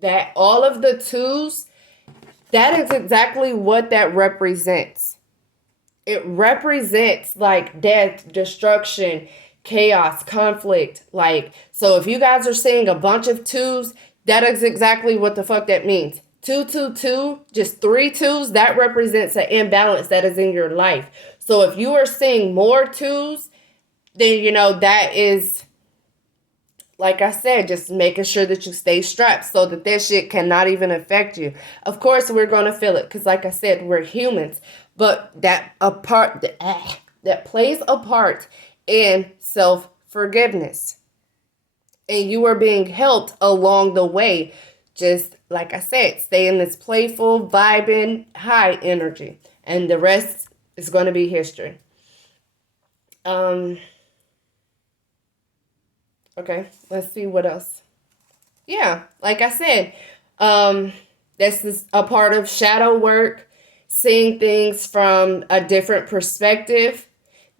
that all of the twos, that is exactly what that represents. It represents like death, destruction, chaos, conflict. Like, so if you guys are seeing a bunch of twos, that is exactly what the fuck that means. 222, just 3 twos, that represents an imbalance that is in your life. So if you are seeing more twos, then that is, like I said, just making sure that you stay strapped so that that shit cannot even affect you. Of course, we're going to feel it because, like I said, we're humans. But that plays a part in self-forgiveness. And you are being helped along the way. Just, like I said, stay in this playful, vibing, high energy. And the rest is going to be history. Okay, let's see what else. Yeah, like I said, this is a part of shadow work, seeing things from a different perspective.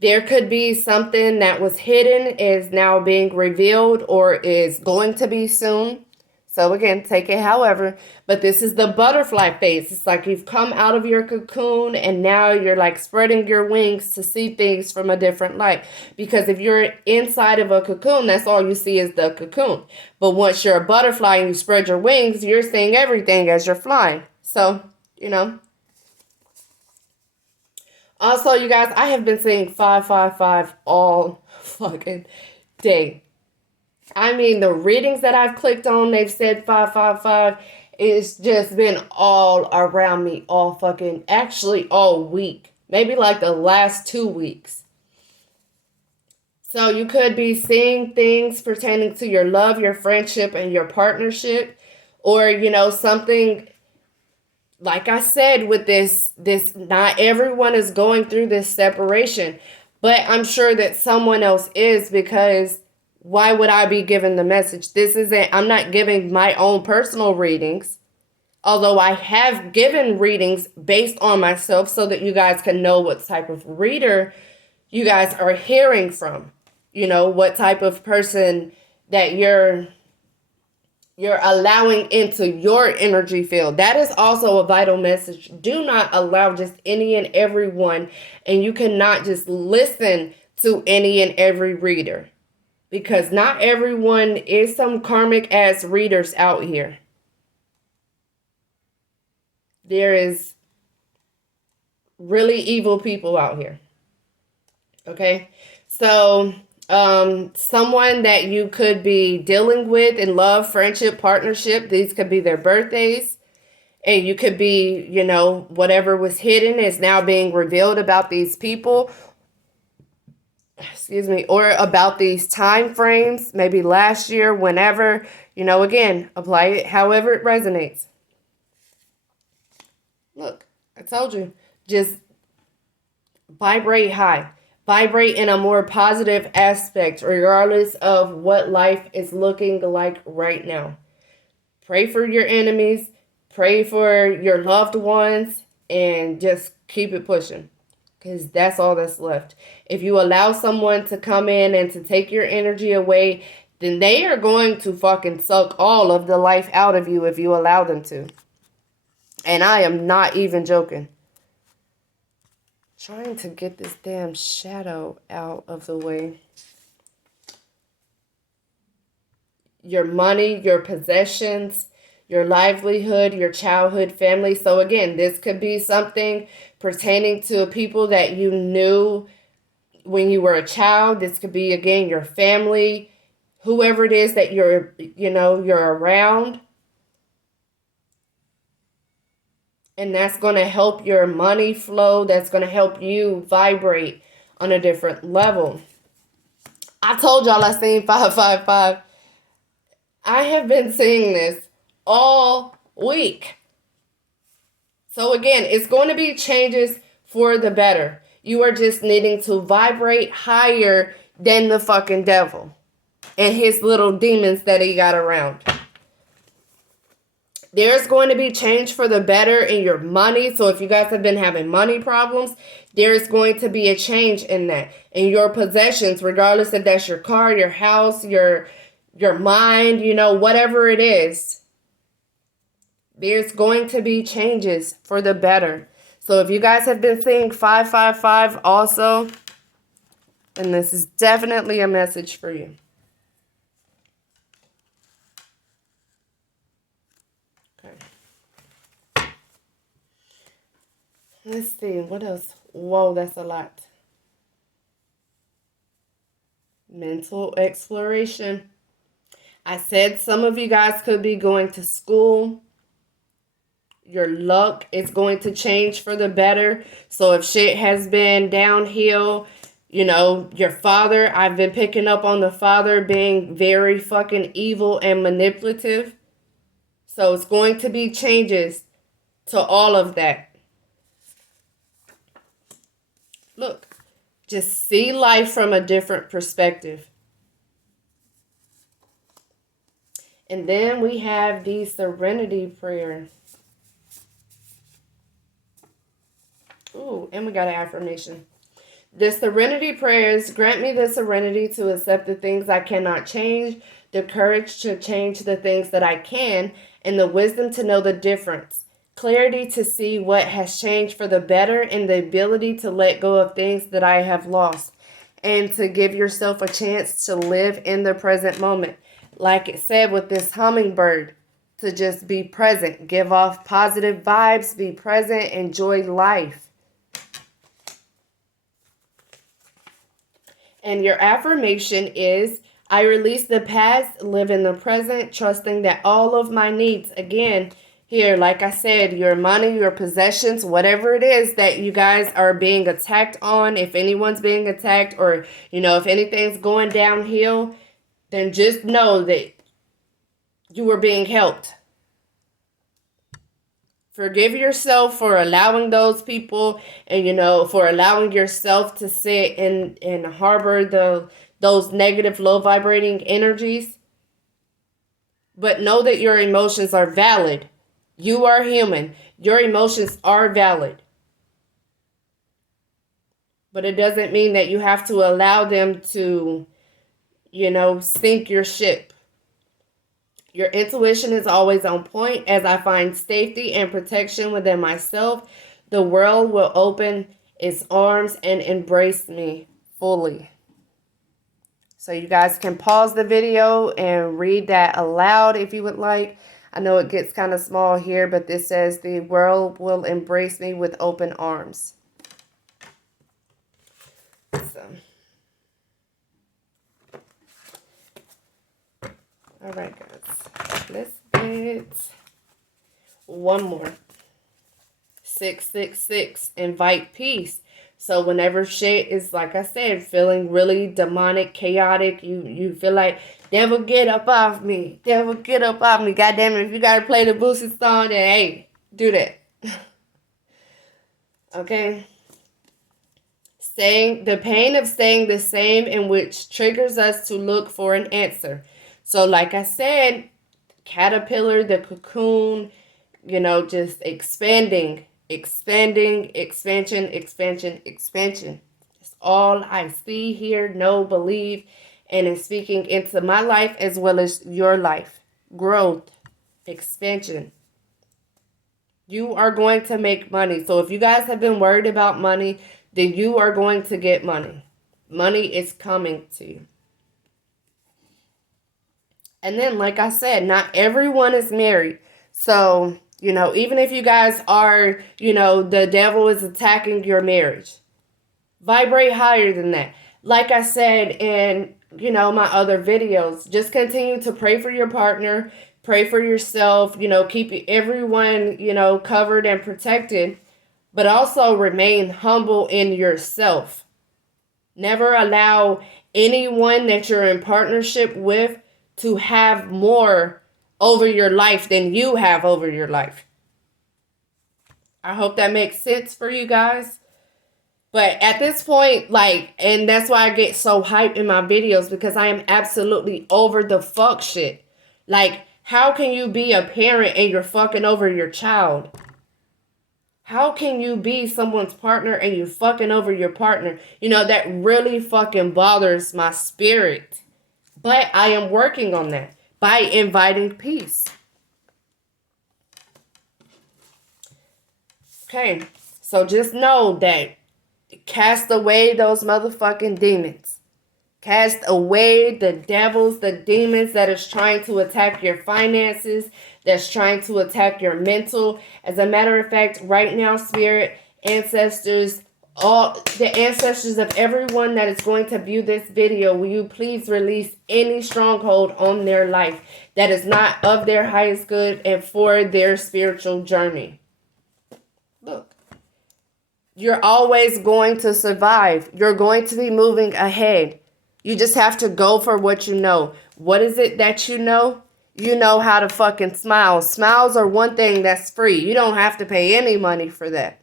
There could be something that was hidden is now being revealed or is going to be soon. So again, take it however, but this is the butterfly phase. It's like you've come out of your cocoon and now you're like spreading your wings to see things from a different light. Because if you're inside of a cocoon, that's all you see is the cocoon. But once you're a butterfly and you spread your wings, you're seeing everything as you're flying. So, Also, you guys, I have been seeing 555 all fucking day. I mean, the readings that I've clicked on, they've said 555. It's just been all around me actually all week. Maybe like the last 2 weeks. So you could be seeing things pertaining to your love, your friendship, and your partnership. Or, something, like I said, with this, not everyone is going through this separation. But I'm sure that someone else is, because why would I be given the message? I'm not giving my own personal readings, although I have given readings based on myself so that you guys can know what type of reader you guys are hearing from. What type of person that you're allowing into your energy field. That is also a vital message. Do not allow just any and everyone, and you cannot just listen to any and every reader. Because not everyone is some karmic ass readers out here. There is really evil people out here. Okay? So, someone that you could be dealing with in love, friendship, partnership, these could be their birthdays. And you could be, whatever was hidden is now being revealed about these people. Or about these time frames, maybe last year, whenever, again, apply it however it resonates. Look, I told you, just vibrate high. Vibrate in a more positive aspect, regardless of what life is looking like right now. Pray for your enemies, pray for your loved ones, and just keep it pushing. Because that's all that's left. If you allow someone to come in and to take your energy away, then they are going to fucking suck all of the life out of you if you allow them to. And I am not even joking. Trying to get this damn shadow out of the way. Your money, your possessions, your livelihood, your childhood family. So again, this could be something pertaining to people that you knew when you were a child. This could be, again, your family, whoever it is that you're around. And that's going to help your money flow. That's going to help you vibrate on a different level. I told y'all I seen 555. I have been seeing this all week. So again, it's going to be changes for the better. You are just needing to vibrate higher than the fucking devil and his little demons that he got around. There's going to be change for the better in your money. So if you guys have been having money problems, there's going to be a change in that. In your possessions, regardless if that's your car, your house, your mind, whatever it is. There's going to be changes for the better. So if you guys have been seeing 555 also, then this is definitely a message for you. Okay. Let's see, what else? Whoa, that's a lot. Mental exploration. I said some of you guys could be going to school. Your luck is going to change for the better. So if shit has been downhill, you know, your father, I've been picking up on the father being very fucking evil and manipulative. So it's going to be changes to all of that. Look, just see life from a different perspective. And then we have the serenity prayer. Ooh, and we got an affirmation. The serenity prayers grant me the serenity to accept the things I cannot change, the courage to change the things that I can, and the wisdom to know the difference, clarity to see what has changed for the better, and the ability to let go of things that I have lost, and to give yourself a chance to live in the present moment. Like it said with this hummingbird, to just be present, give off positive vibes, be present, enjoy life. And your affirmation is, I release the past, live in the present, trusting that all of my needs, again, here, like I said, your money, your possessions, whatever it is that you guys are being attacked on, if anyone's being attacked or, you know, if anything's going downhill, then just know that you are being helped. Forgive yourself for allowing those people and, you know, for allowing yourself to sit and harbor those negative, low vibrating energies. But know that your emotions are valid. You are human. Your emotions are valid. But it doesn't mean that you have to allow them to, you know, sink your ship. Your intuition is always on point. As I find safety and protection within myself, the world will open its arms and embrace me fully. So you guys can pause the video and read that aloud if you would like. I know it gets kind of small here, but this says the world will embrace me with open arms. So. All right, guys. Let's get one more. 666. Invite peace. So whenever shit is, like I said, feeling really demonic, chaotic, you feel like, devil, get up off me. Devil, get up off me. God damn it, if you got to play the Boosie song, then hey, do that. Okay? The pain of staying the same, in which triggers us to look for an answer. So like I said, caterpillar, the cocoon, you know, just expanding, expansion. It's all I see, hear, know, believe, and is speaking into my life as well as your life. Growth, expansion. You are going to make money. So if you guys have been worried about money, then you are going to get money. Money is coming to you. And then, like I said, not everyone is married. So, you know, even if you guys are, you know, the devil is attacking your marriage, vibrate higher than that. Like I said in, you know, my other videos, just continue to pray for your partner, pray for yourself, you know, keep everyone, you know, covered and protected, but also remain humble in yourself. Never allow anyone that you're in partnership with to have more over your life than you have over your life. I hope that makes sense for you guys. But at this point, like, and that's why I get so hyped in my videos, because I am absolutely over the fuck shit. Like, how can you be a parent and you're fucking over your child? How can you be someone's partner and you fucking over your partner? You know, that really fucking bothers my spirit. But I am working on that by inviting peace. Okay, so just know that cast away those motherfucking demons. Cast away the devils, the demons that is trying to attack your finances, that's trying to attack your mental. As a matter of fact, right now, spirit, ancestors, all the ancestors of everyone that is going to view this video, will you please release any stronghold on their life that is not of their highest good and for their spiritual journey. Look, you're always going to survive. You're going to be moving ahead. You just have to go for what you know. What is it that you know? You know how to fucking smile. Smiles are one thing that's free. You don't have to pay any money for that.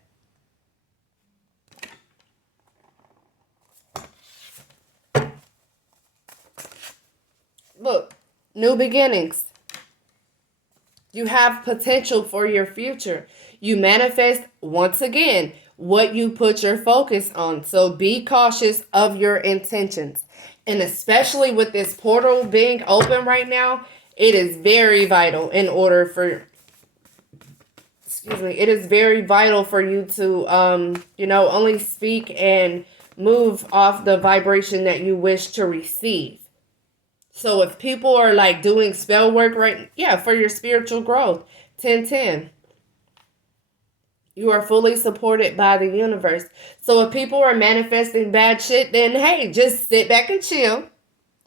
Look, new beginnings. You have potential for your future. You manifest, once again, what you put your focus on. So be cautious of your intentions. And especially with this portal being open right now, it is very vital in order for, it is very vital for you to, only speak and move off the vibration that you wish to receive. So if people are like doing spell work for your spiritual growth, 10-10. You are fully supported by the universe. So if people are manifesting bad shit, then hey, just sit back and chill.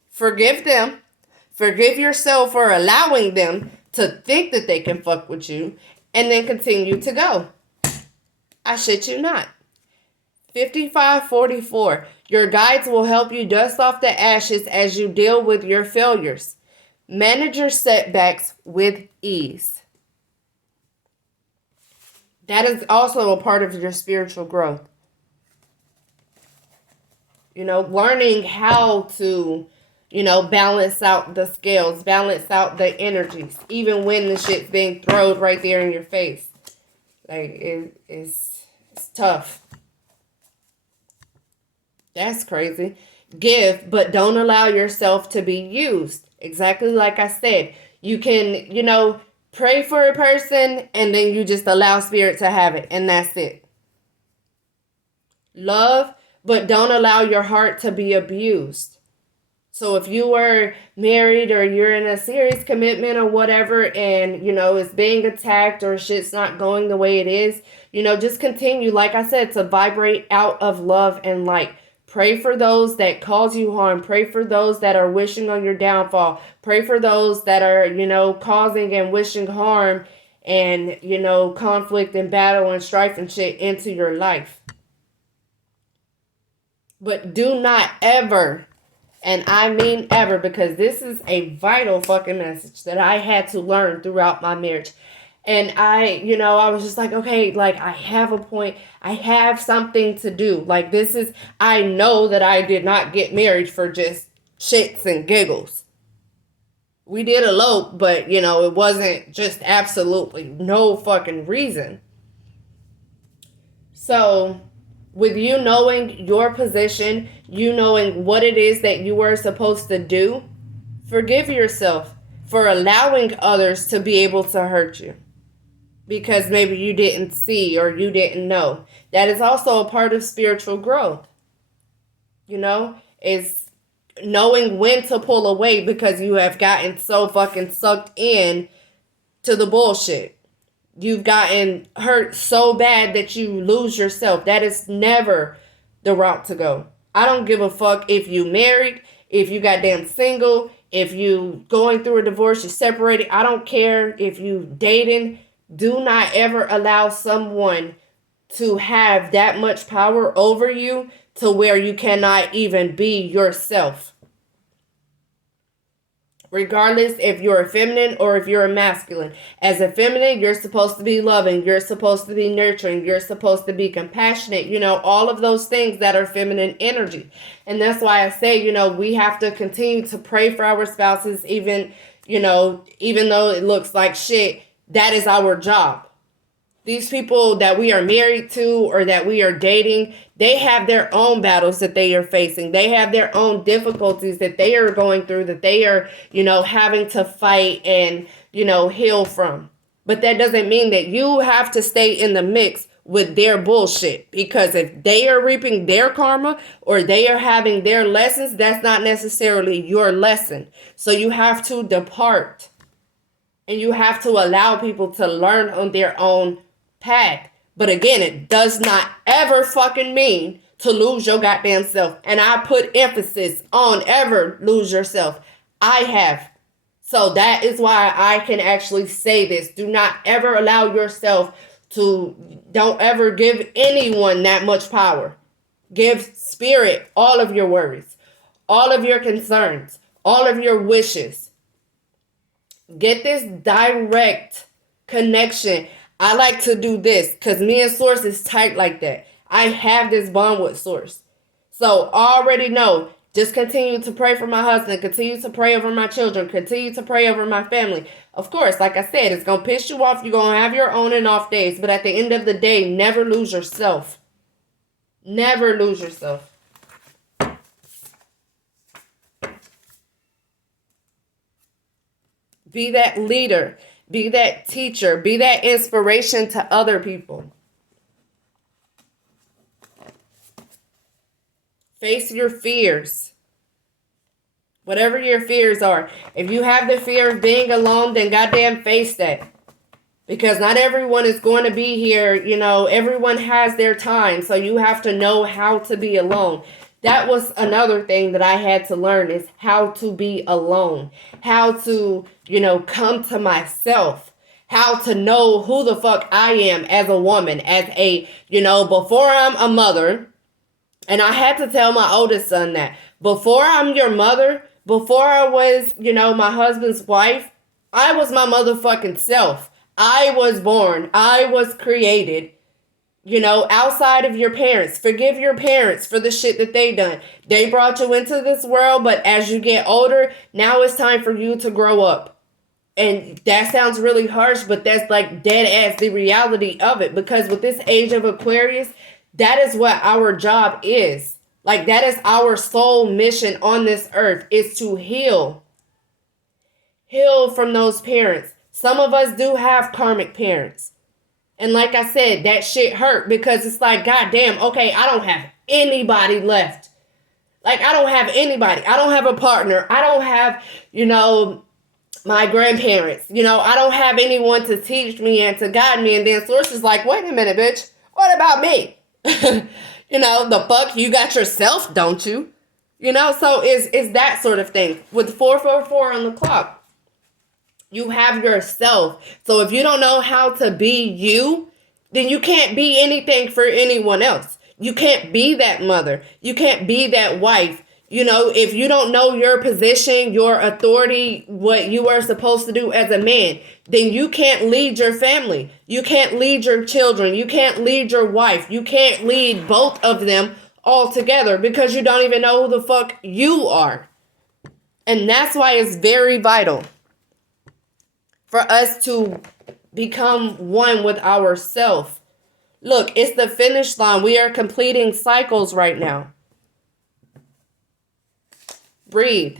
Forgive them. Forgive yourself for allowing them to think that they can fuck with you. And then continue to go. I shit you not. 5544. Your guides will help you dust off the ashes as you deal with your failures. Manage your setbacks with ease. That is also a part of your spiritual growth. Learning how to, balance out the scales, balance out the energies, even when the shit's being thrown right there in your face. Like, it's tough. That's crazy. Give, but don't allow yourself to be used. Exactly like I said. You can, pray for a person and then you just allow spirit to have it. And that's it. Love, but don't allow your heart to be abused. So if you were married or you're in a serious commitment or whatever and, it's being attacked or shit's not going the way it is, just continue, like I said, to vibrate out of love and light. Pray for those that cause you harm. Pray for those that are wishing on your downfall. Pray for those that are, causing and wishing harm and, conflict and battle and strife and shit into your life. But do not ever, and I mean ever, because this is a vital fucking message that I had to learn throughout my marriage. And I was just like, okay, like I have a point. I have something to do. Like I know that I did not get married for just shits and giggles. We did elope, but it wasn't just absolutely no fucking reason. So with you knowing your position, you knowing what it is that you were supposed to do, forgive yourself for allowing others to be able to hurt you. Because maybe you didn't see or you didn't know. That is also a part of spiritual growth. Is knowing when to pull away because you have gotten so fucking sucked in to the bullshit. You've gotten hurt so bad that you lose yourself. That is never the route to go. I don't give a fuck if you married, if you goddamn single, if you going through a divorce, you're separated. I don't care if you dating. Do not ever allow someone to have that much power over you to where you cannot even be yourself. Regardless if you're a feminine or if you're a masculine. As a feminine, you're supposed to be loving. You're supposed to be nurturing. You're supposed to be compassionate. All of those things that are feminine energy. And that's why I say, we have to continue to pray for our spouses even though it looks like shit. That is our job. These people that we are married to or that we are dating, they have their own battles that they are facing. They have their own difficulties that they are going through, that they are, having to fight and, heal from. But that doesn't mean that you have to stay in the mix with their bullshit. Because if they are reaping their karma or they are having their lessons, that's not necessarily your lesson. So you have to depart. And you have to allow people to learn on their own path. But again, it does not ever fucking mean to lose your goddamn self. And I put emphasis on ever lose yourself. I have. So that is why I can actually say this. Do not ever allow yourself to, don't ever give anyone that much power. Give spirit all of your worries, all of your concerns, all of your wishes. Get this direct connection. I like to do this because me and Source is tight like that. I have this bond with Source. So already know, just continue to pray for my husband, continue to pray over my children, continue to pray over my family. Of course, like I said, it's going to piss you off. You're going to have your on and off days. But at the end of the day, never lose yourself. Never lose yourself. Be that leader. Be that teacher. Be that inspiration to other people. Face your fears. Whatever your fears are. If you have the fear of being alone, then goddamn face that. Because not everyone is going to be here. You know, everyone has their time. So you have to know how to be alone. That was another thing that I had to learn, is how to be alone. How to, you know, come to myself. How to know who the fuck I am as a woman. As a, you know, before I'm a mother. And I had to tell my oldest son that. Before I'm your mother, before I was, you know, my husband's wife, I was my motherfucking self. I was born. I was created. You know, outside of your parents. Forgive your parents for the shit that they done. They brought you into this world, but as you get older, now it's time for you to grow up. And that sounds really harsh, but that's like dead ass the reality of it. Because with this age of Aquarius, that is what our job is. Like, that is our sole mission on this earth, is to heal. Heal from those parents. Some of us do have karmic parents. And like I said, that shit hurt because it's like, goddamn, okay, I don't have anybody left. Like, I don't have anybody. I don't have a partner. I don't have, you know, my grandparents. You know, I don't have anyone to teach me and to guide me. And then Source is like, wait a minute, bitch. What about me? You know, the fuck, you got yourself, don't you? You know, so it's that sort of thing. With 444 on the clock. You have yourself. So if you don't know how to be you, then you can't be anything for anyone else. You can't be that mother. You can't be that wife. You know, if you don't know your position, your authority, what you are supposed to do as a man, then you can't lead your family. You can't lead your children. You can't lead your wife. You can't lead both of them all together because you don't even know who the fuck you are. And that's why it's very vital for us to become one with ourselves. Look, it's the finish line. We are completing cycles right now. Breathe.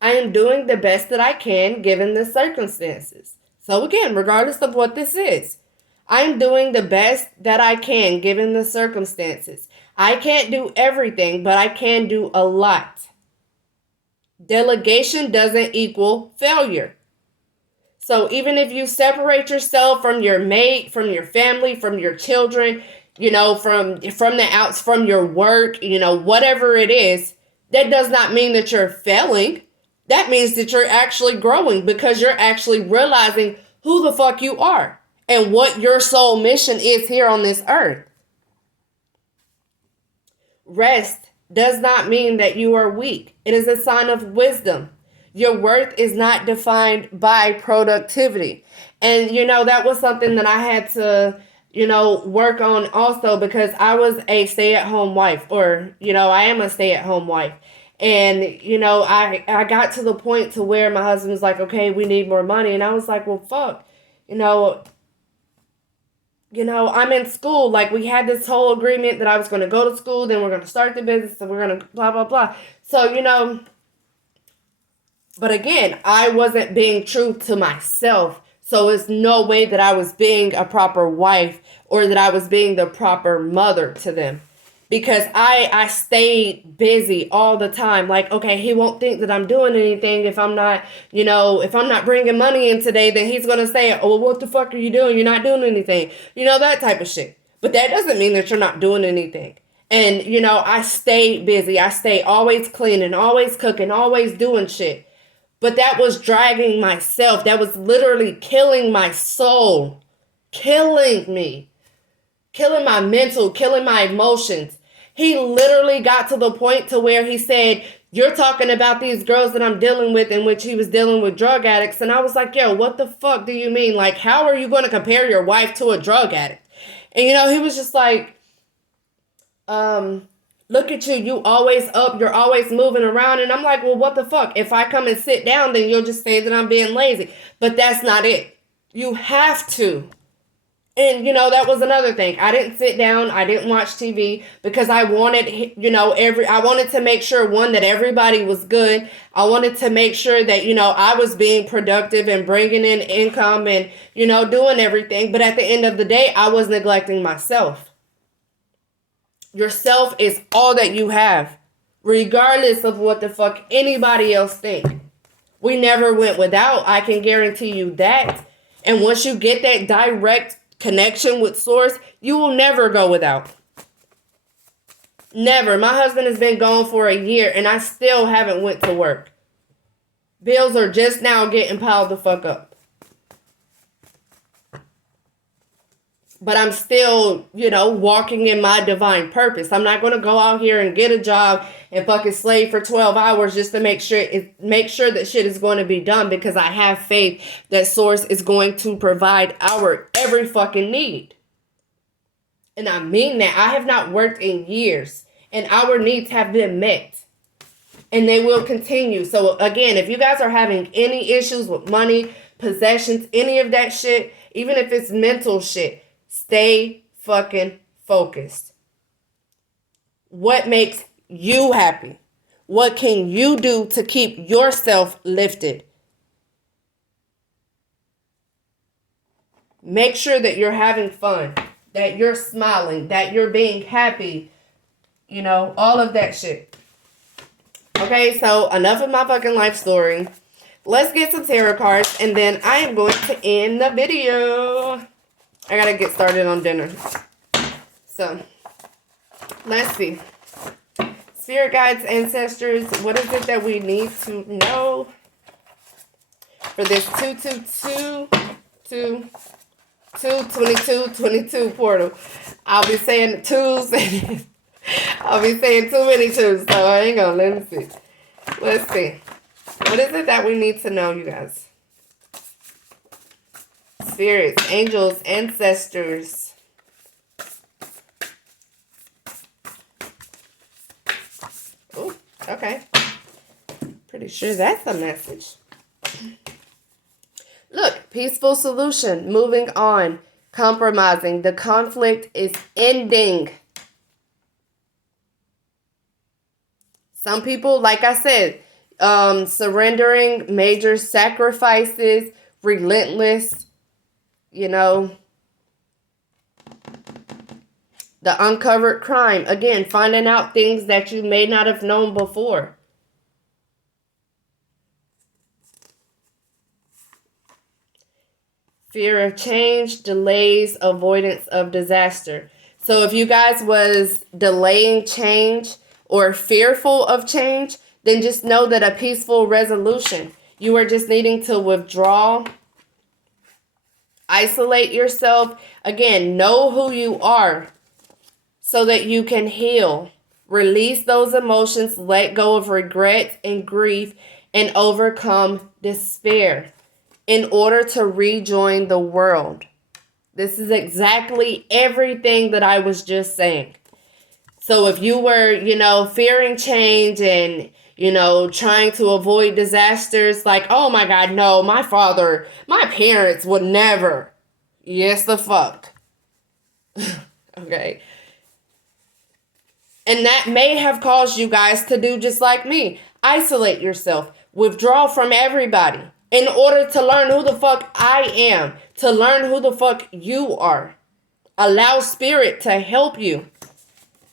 I am doing the best that I can given the circumstances. So again, regardless of what this is, I am doing the best that I can given the circumstances. I can't do everything, but I can do a lot. Delegation doesn't equal failure. So even if you separate yourself from your mate, from your family, from your children, you know, from your work, you know, whatever it is, that does not mean that you're failing. That means that you're actually growing because you're actually realizing who the fuck you are and what your sole mission is here on this earth. Rest does not mean that you are weak. It is a sign of wisdom. Your worth is not defined by productivity. And, you know, that was something that I had to, you know, work on also because I was a stay-at-home wife, or, you know, I am a stay-at-home wife. And, you know, I got to the point to where my husband was like, okay, we need more money. And I was like, well, fuck, you know, I'm in school. Like, we had this whole agreement that I was going to go to school, then we're going to start the business, and we're going to blah, blah, blah. So, you know, But again, I wasn't being true to myself. So it's no way that I was being a proper wife or that I was being the proper mother to them. Because I stayed busy all the time. Like, okay, he won't think that I'm doing anything if I'm not, if I'm not bringing money in today, then he's going to say, oh, well, what the fuck are you doing? You're not doing anything. That type of shit. But that doesn't mean that you're not doing anything. And, I stayed busy. I stayed always cleaning, always cooking, always doing shit. But that was dragging myself. That was literally killing my soul. Killing me. Killing my mental, killing my emotions. He literally got to the point to where he said, you're talking about these girls that I'm dealing with, in which he was dealing with drug addicts. And I was like, yo, what the fuck do you mean? Like, how are you going to compare your wife to a drug addict? And, he was just like, look at you. You always up. You're always moving around. And I'm like, well, what the fuck? If I come and sit down, then you'll just say that I'm being lazy. But that's not it. You have to. And, that was another thing. I didn't sit down. I didn't watch TV because I wanted, I wanted to make sure, one, that everybody was good. I wanted to make sure that, I was being productive and bringing in income and, doing everything. But at the end of the day, I was neglecting myself. Yourself is all that you have, regardless of what the fuck anybody else think. We never went without. I can guarantee you that. And once you get that direct connection with Source, you will never go without. Never. My husband has been gone for a year and I still haven't went to work. Bills are just now getting piled the fuck up. But I'm still, walking in my divine purpose. I'm not going to go out here and get a job and fucking slave for 12 hours just to make sure that shit is going to be done, because I have faith that Source is going to provide our every fucking need. And I mean that. I have not worked in years and our needs have been met. And they will continue. So again, if you guys are having any issues with money, possessions, any of that shit, even if it's mental shit, stay fucking focused. What makes you happy? What can you do to keep yourself lifted? Make sure that you're having fun, that you're smiling, that you're being happy, all of that shit. Okay, so enough of my fucking life story. Let's get some tarot cards and then I am going to end the video. I gotta get started on dinner. So, let's see. Spirit guides, ancestors, what is it that we need to know for this 222 portal? I'll be saying twos and I'll be saying too many twos, so hang on, let me see. Let's see. What is it that we need to know, you guys? Spirits, angels, ancestors. Oh, okay. Pretty sure that's a message. Look, peaceful solution, moving on, compromising. The conflict is ending. Some people, like I said, surrendering, major sacrifices, relentless, the uncovered crime. Again, finding out things that you may not have known before. Fear of change, delays, avoidance of disaster. So if you guys was delaying change or fearful of change, then just know that a peaceful resolution. You are just needing to withdraw, isolate yourself. Again, know who you are so that you can heal. Release those emotions, let go of regret and grief, and overcome despair in order to rejoin the world. This is exactly everything that I was just saying. So if you were, fearing change and, trying to avoid disasters, like, oh my God, no, my parents would never. Yes, the fuck. Okay. And that may have caused you guys to do just like me. Isolate yourself. withdraw from everybody in order to learn who the fuck I am, to learn who the fuck you are. Allow spirit to help you.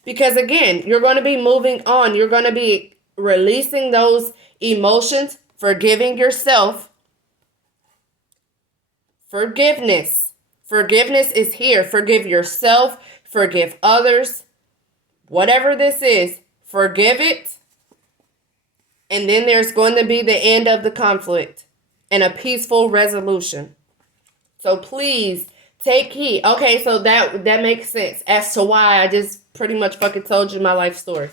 Because again, you're going to be moving on. You're going to be releasing those emotions, forgiving yourself. Forgiveness. Forgiveness is here. Forgive yourself. Forgive others. Whatever this is, forgive it. And then there's going to be the end of the conflict and a peaceful resolution. So please take heed. Okay, so that makes sense as to why I just pretty much fucking told you my life story.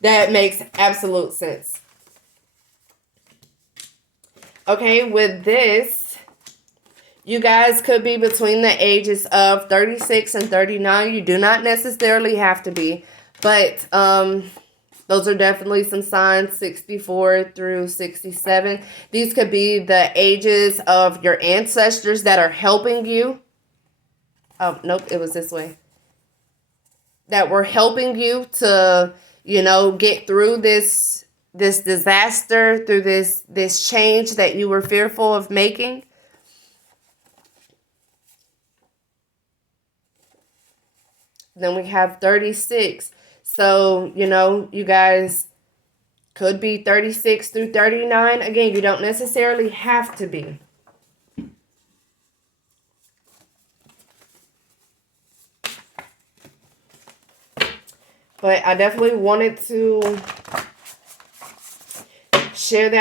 That makes absolute sense. Okay, with this, you guys could be between the ages of 36 and 39. You do not necessarily have to be, but those are definitely some signs, 64 through 67. These could be the ages of your ancestors that are helping you. Oh, nope, it was this way. That were helping you to, get through this disaster, through this change that you were fearful of making. Then we have 36. So, you guys could be 36 through 39. Again, you don't necessarily have to be. But I definitely wanted to share that